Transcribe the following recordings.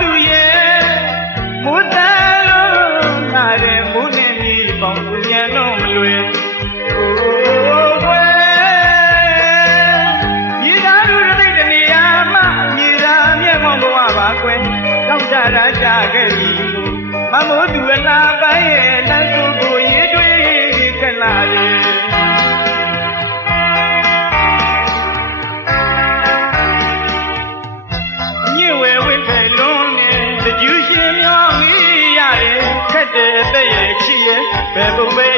သူရဲ့မိုးသားလုံးလာတဲ့မိုးနဲ့မြေပေါင်းသူရဲ့လုံးမလွယ်ကြရကြခဲ့ပြီ never made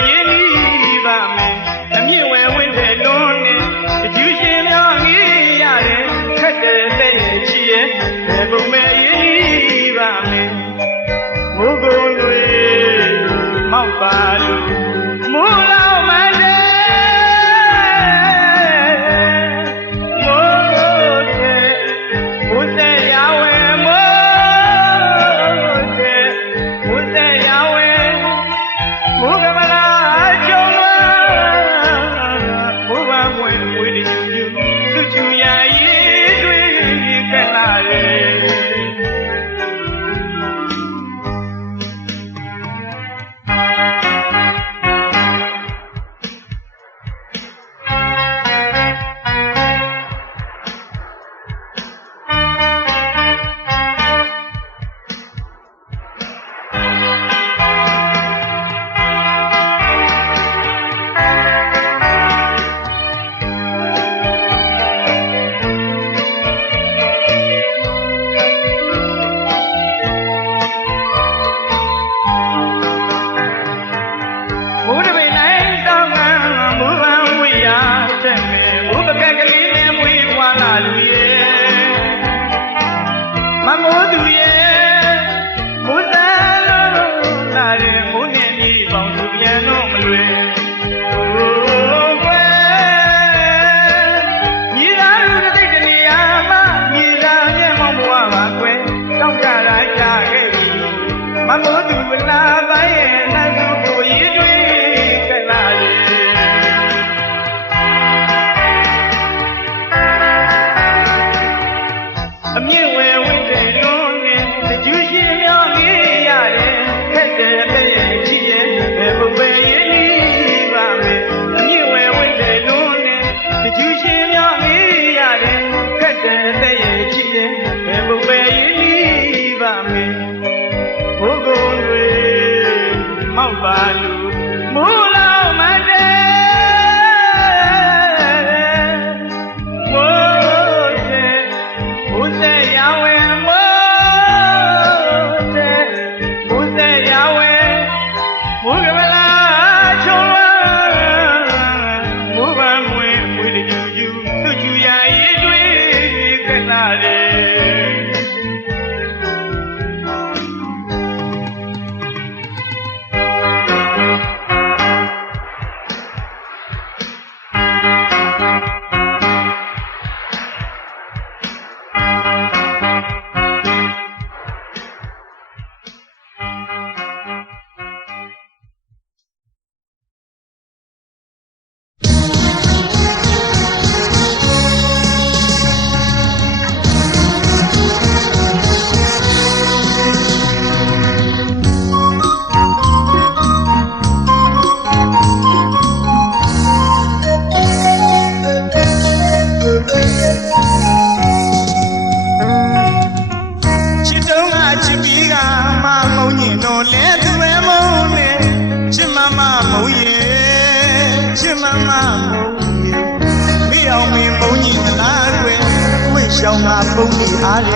မှာပုံနေအားရ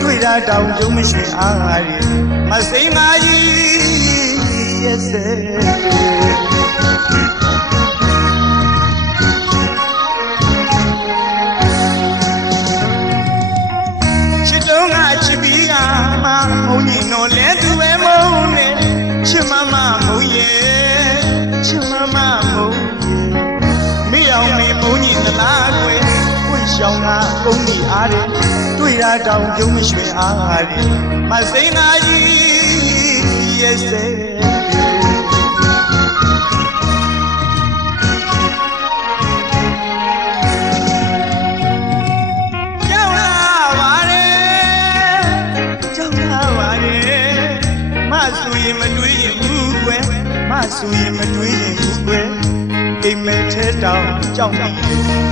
တွေ့တာတောင်ကျုံမရှိအားရမစိမ့်ပါကြီးရဲ့စေချစ်တော့ငါချစ်ပြီးအားမမုံရင်တော့လဲသူပဲမုံနဲ့ချစ်မမမုံရဲ့ချစ်မမ ရှောင်းကကုန်းကြီးအားတယ်တွေ့တာတောင်ပြုံးမရွှင်အားတယ်မစိမ်းသားကြီးရဲ့စေကြောက်လာပါလေကြောက်လာပါလေမဆူရင်မတွေးရင်ဘူးကွယ်မဆူရင်မတွေးရင်ဘူးကွယ် အိမ်မဲထဲတောင်ကြောက်နေ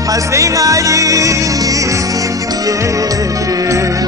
မစိမ်းငါကြီးမြူရဲ့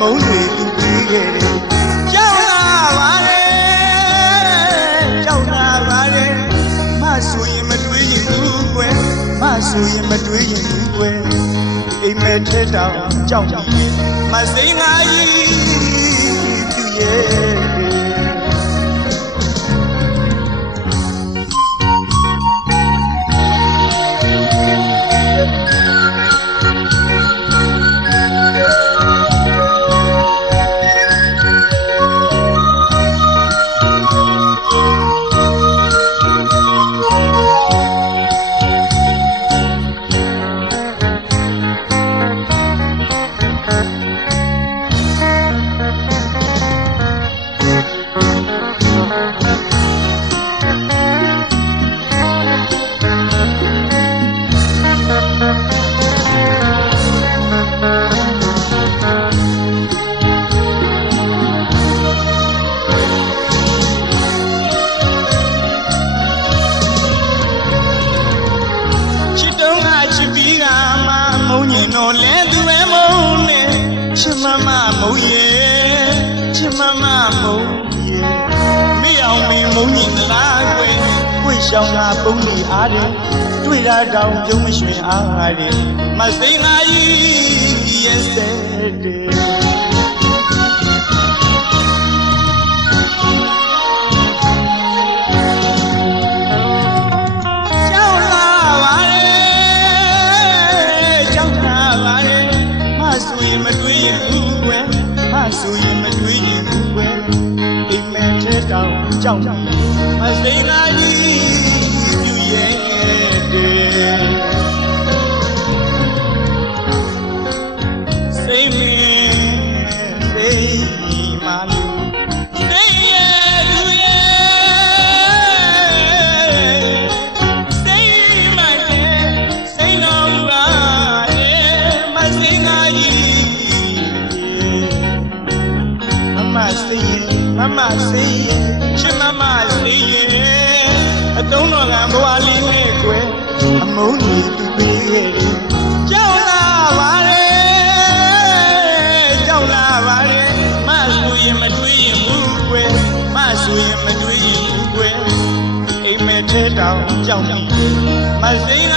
မုန်းတွေသူပြီးခဲ့တယ်ကြောက်လာပါလေကြောက်လာပါလေမဆိုရင်မတွေးရင်ဘူးကွယ်မဆိုရင်မတွေးရင်ဘူးကွယ်အိမ်မဲထဲတောင်ကြောက်ပြီးမစိမ်းငါကြီးသူရဲ့ င်းကပုံနေအားတယ်တွေ့တာတောင်ပြုံးမရွှင်အားတယ်မစိမ်းသားကြီးရဲ့စတဲ့တဲ့ကြောက်လာပါလေကြောက်လာပါလေမဆူရင်မတွေးရင်ဘူးကွယ်မဆူရင်မတွေးရင်ဘူးကွယ်အိမ်မဲထဲတောင်ကြောက် မုန်းကြီးသူပေးရဲ့ကြောက်လာပါလေကြောက်လာပါလေမဆူရင်မတွေးရင်ဘူးကွယ်မဆူရင်မတွေးရင်ဘူးကွယ်အိမ်မဲထဲတောင်ကြောက်ပြီးမစိမ်း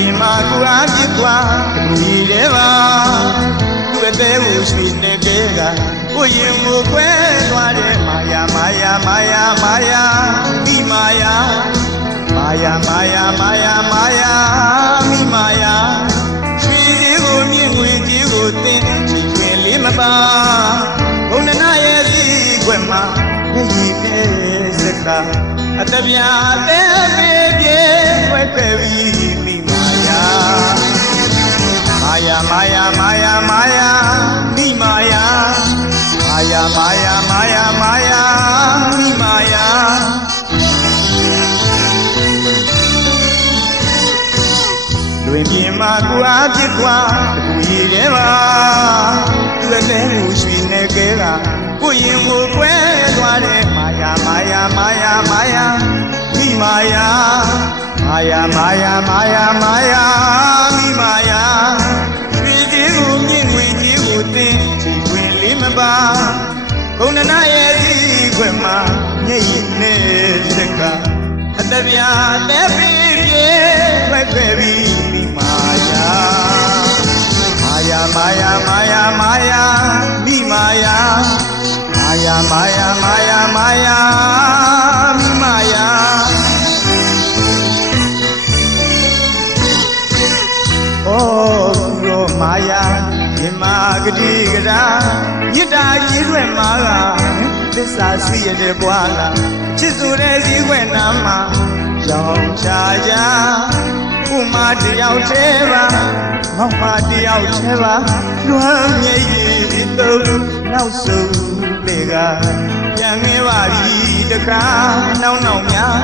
ဝေကြီးမကူအားပြကွာဒီထဲမှာသူ့အသေးကိုရွှေနေကြကကိုရင်ကိုကွဲသွားတဲ့မာယာမာယာမာယာမာယာမိမာယာမာယာမာယာမာယာမာယာမိမာယာရွှေစည်းကိုမြင့်ငွေကြီးကိုတင်းချီခွင်လေးမပါဘုံနနာရဲ့စီခွက်မှာမျက်ရည်နဲ့စကားအတပြားတဲ့ပြေပြေခွဲခွဲပြီးမိမာယာမာ ယာမာယာမာယာမာယာမိမာယာမာယာမာယာမာယာမာယာမိမာယာလွင်ပြင်မှာကိုအားဖြစ်ကွာတကူရည်ထဲမှာသူ့တဲ့လူရွှေနေကဲကကိုရင်ကိုကွဲသွားတဲ့မာယာမာယာမာယာမာယာမိမာယာမာယာမာယာမာယာမာယာ အတပြာတဲ့ပြေပြေခွဲခွဲပြီးမိမာယာမာယာမာယာမာယာမာယာမိမာယာ မာယာမာယာမာယာမာယာမိမာယာအိုးရောမာယာဒီမာဂတိကရာမြစ်တာကြီးရွယ်မာကသစ္စာဆွေရတဲ့ဘွာလာချစ်ဆိုတဲ့စည်းခွဲနာမှာရောင်ချာကြဥမာတယောက်သေးပါမောက်မတယောက်သေးပါလွမ်းမြေရည်တုံးနောက်ဆုံးတွေကပြန်ငယ်ပါပြီတကားနောင်နောင်များ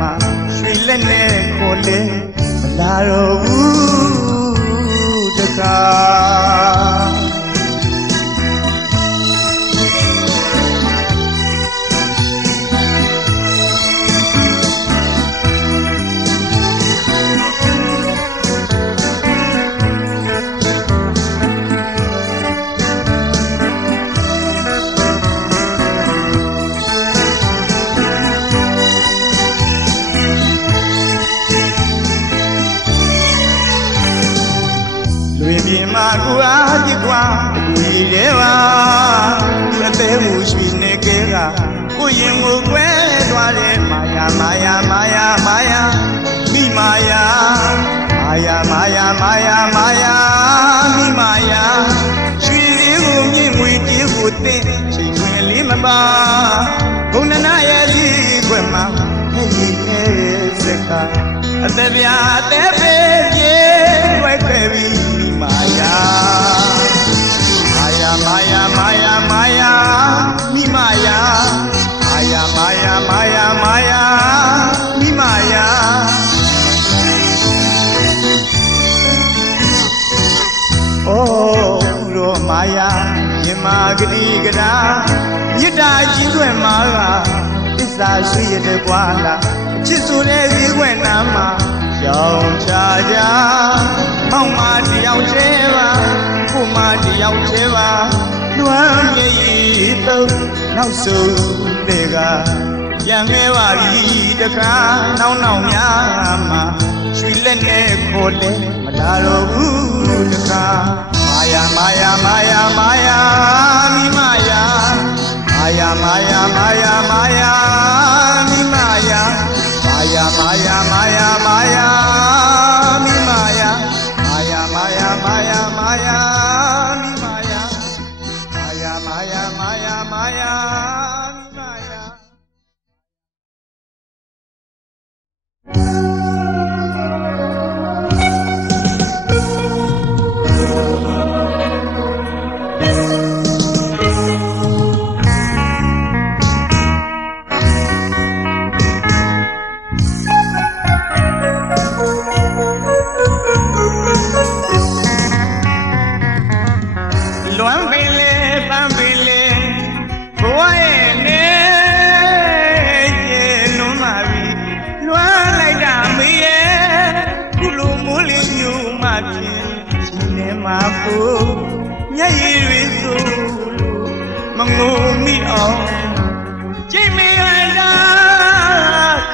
မှာရွှေလက်နဲ့ကိုလေမလာတော့ဘူးတကား ပါမသေးမှုရှိနေကဲကကိုရင်ကိုကွဲသွားတဲ့မာယာမာယာမာယာမာယာမိမာယာမာယာမာယာမာယာမာယာမိမာယာရွှေစည်းကိုမြင့်မွေတီးကိုတင်ချိန်ဝင်လေးမပါဘုံနနာရဲ့ဒီခွဲမှာမျက်ရည်နဲ့စကားအသက်ပြာအသက် ရောမာယာယမဂတိကရာမြစ်တာကြီးတွင်မာကသစ္စာဆွေရတဲ့ကွာလာချစ်ဆိုတဲ့ဈေးွယ်နာမှာရောင်ချာကြမောင်မတယောက်သေးပါကိုမတယောက်သေးပါလွမ်းမြေရီတုံးနောက်ဆုံးတွေကပြန်ခဲ့ပါပြီတကားနောက်နောက်များမှာရွှေလက်နဲ့ခေါ်လဲမလာတော့ဘူးတကား မာယာမာယာမာယာမာယာမိမာ ပင်လေပန်းပင်လေဘဝရဲ့နေရေလွန်ပါပြီလွမ်းလိုက်တာမေးရဲ့ကုလိုမိုးလေးညူမှဖြင့်ရှင်နေမှာဖို့မျက်ရည်တွေဆိုလို့မငုံမိအောင်ကြိတ်မေရတာ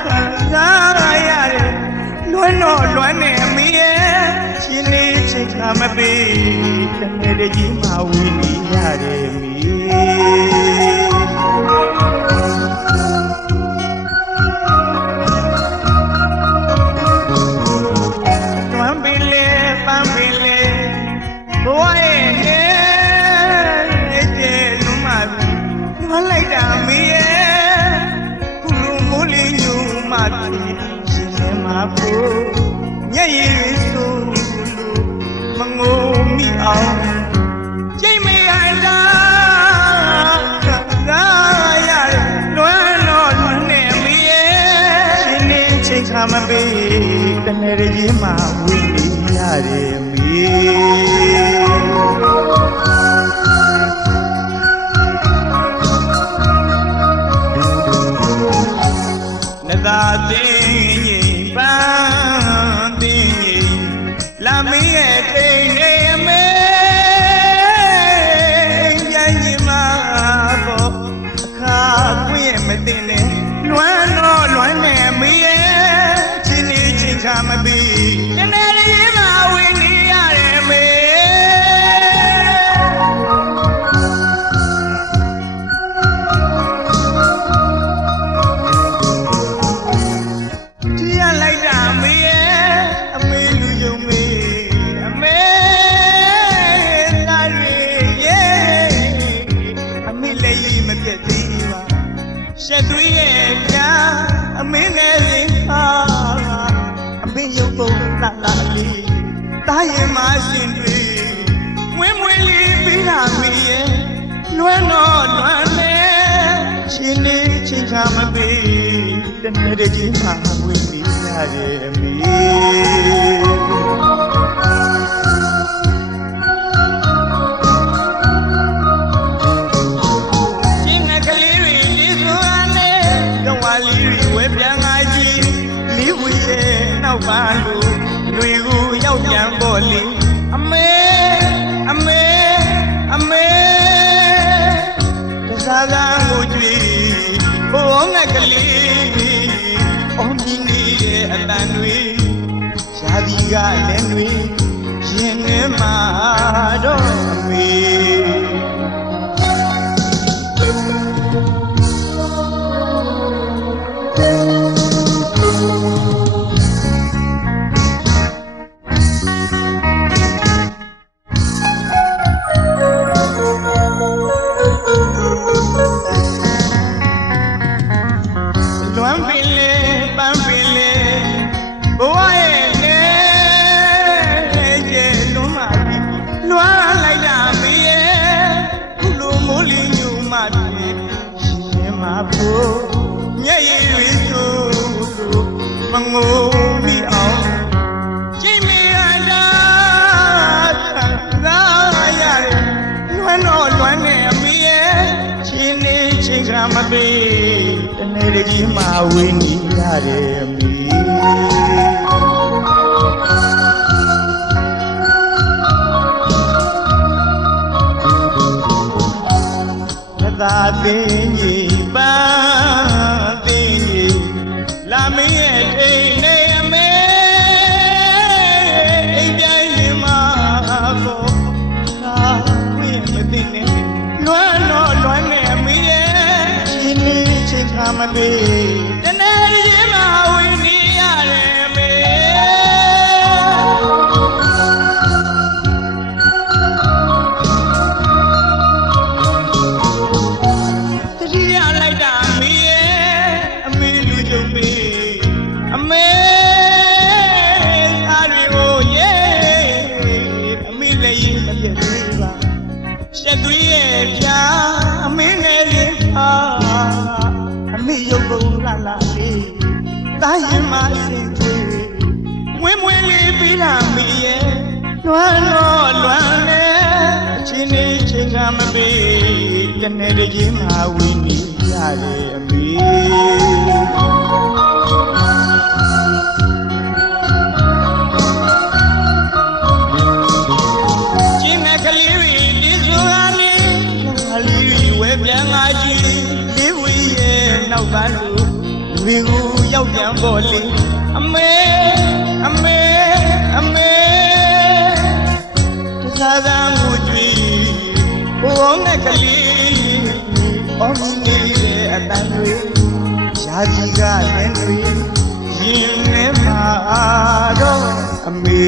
ခံစားရတယ်လွမ်းတော့လွမ်းနေမေးရဲ့ရှင်နေ ချိတ်ခါမပေးတနေ့တည်းကြီးမှဝီနေရတယ်မီ တနေ့တည်းမှဝင်နေရတယ် လွမ်းတော့လွမ်းနေချင်းနေချင်းချမပေးတနေ့တည်းချင်းမှဝင်ပြီးရတယ်အမေချင်းငယ်ကလေးတွေလေးစွာနဲ့တော့ဝါလေးတွေဝဲပြန်လာကြည့်လေးဝီရဲ့နောက်ပါလို့တွေကူရောက်ပြန်ပေါ်လေအမေ တစားကကိုကြွေဘုံငါကလေးအော်ဒီနေရဲ့အတန်တွေရှားဒီကလည်းတွေရင်ထဲမှာတော့ ဝင်းနေရတယ်အမေသာသိ တာရင်မစင်သွေးဝင်းမွေးလေးပြီးလာမေရဲ့လွမ်းတော့လွမ်းနေအချင်းလေးချင်းကမပေးတနေ့တည်းချင်းမှဝင်နေရတယ်အမေချင်းနဲ့ကလေးတွေဒီဆိုရနေငါလေးတွေဝဲပြန်လာကြည့်လေးဝီရဲ့နောက်ပန်းလို့ လူကိုရောက်ပြန်ပေါ်လေအမေအမေအမေတစားကံကိုကြည့်ဘုံနဲ့ကလေးအော်မင်းကြီးရဲ့အတန်တွေရှားကြီးကလည်းတွေရင်ထဲမှာတော့အမေ